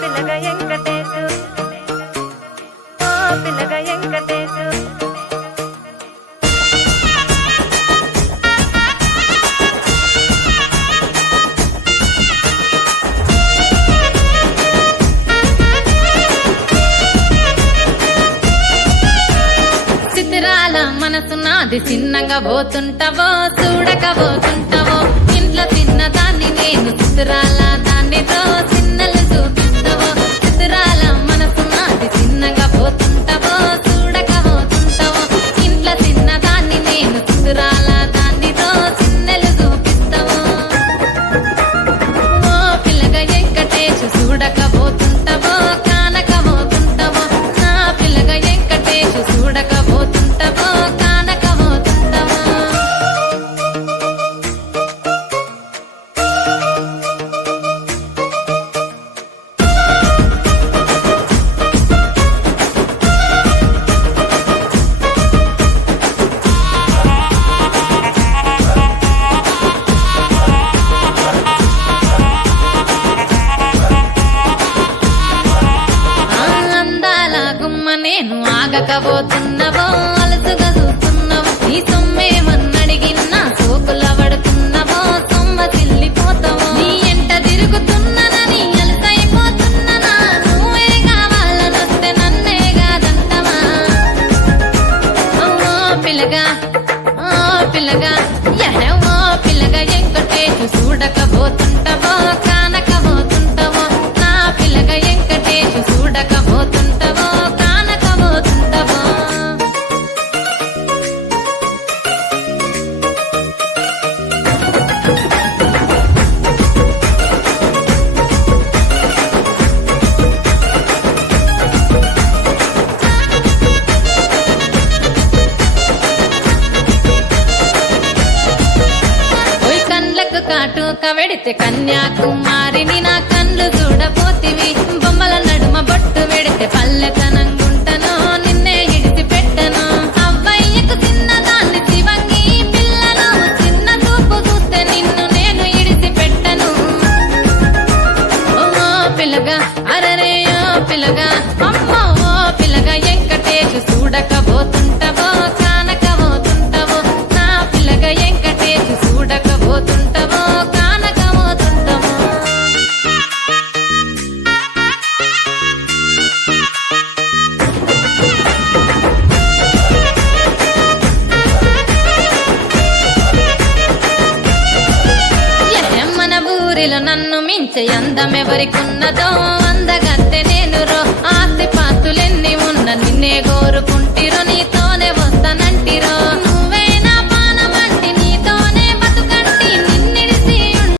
పిల్లగా వెంకటేశు ఓ పిల్లగా వెంకటేశు చిత్రాల మనసు నాది చిన్నగా పోతుంటావో చూడకపోతుంటావో ఇంట్లో చిన్నదాన్ని నేను చిత్రాల దానితో చిన్నలు చూపిస్తావో చిత్రాల మనసు నాది చిన్నగా పోతుంటావో చూడకపోతుంటావో ఇంట్లో చిన్నదాన్ని నేను చిత్రాల దానితో చిన్నలు చూపిస్తావో ఓ పిల్లగా వెంకటేశు చూడకపోతుంటావో కానకపోతుంటావో నా పిల్లగా వెంకటేశు చూడకపోతుంటావో కానకపోతుంటావో అందాల గుమ్మ నేను ఆగకపోతున్నవో అలసుగా చూస్తున్నావో నీ సొమ్మేమన్నడిగిన్నా సోకుల పడుతున్నవో సొమ్మ తిల్లిపోతావో నీ ఎంట తిరుగుతున్నానని అలసైపోతున్నానా నువ్వే కావాలనొస్తే నన్నే కాదంటవా ఓ పిల్లగా ఓ పిల్లగా ఓ పిల్లగా వెంకటేశు చూడకపోతుంటావో కానకపోతుంటావో నా పిల్లగా వెంకటేశు చూడకపోతుంటావో కానకపోతుంటావో ఓయ్ కండ్లకు కాటుక వెడితే కన్యాకుమారిని నా కండ్లు చూడపోతివి బొమ్మల నడుమ బొట్టు వెడితే పల్లెతనంగుంటను నిన్నే ఇడిసి పెట్టను అవ్వయ్యకు చిన్నదాన్ని శివంగి పిల్లను చిన్న చూపు చూస్తే నిన్ను నేను ఇడిసి పెట్టను ఓ పిల్లగా అరరే ఓ పిల్లగా అమ్మో ఓ పిల్లగా వెంకటేశు చూడకపోతుంటావో కానకపోతుంటావో నా పిల్లగా వెంకటేశు చూడకపోతుంటావో కానకపోతుంటావో మన ఊరిలో నన్ను మించే అందమెవరికున్నదో అందగత్తెనే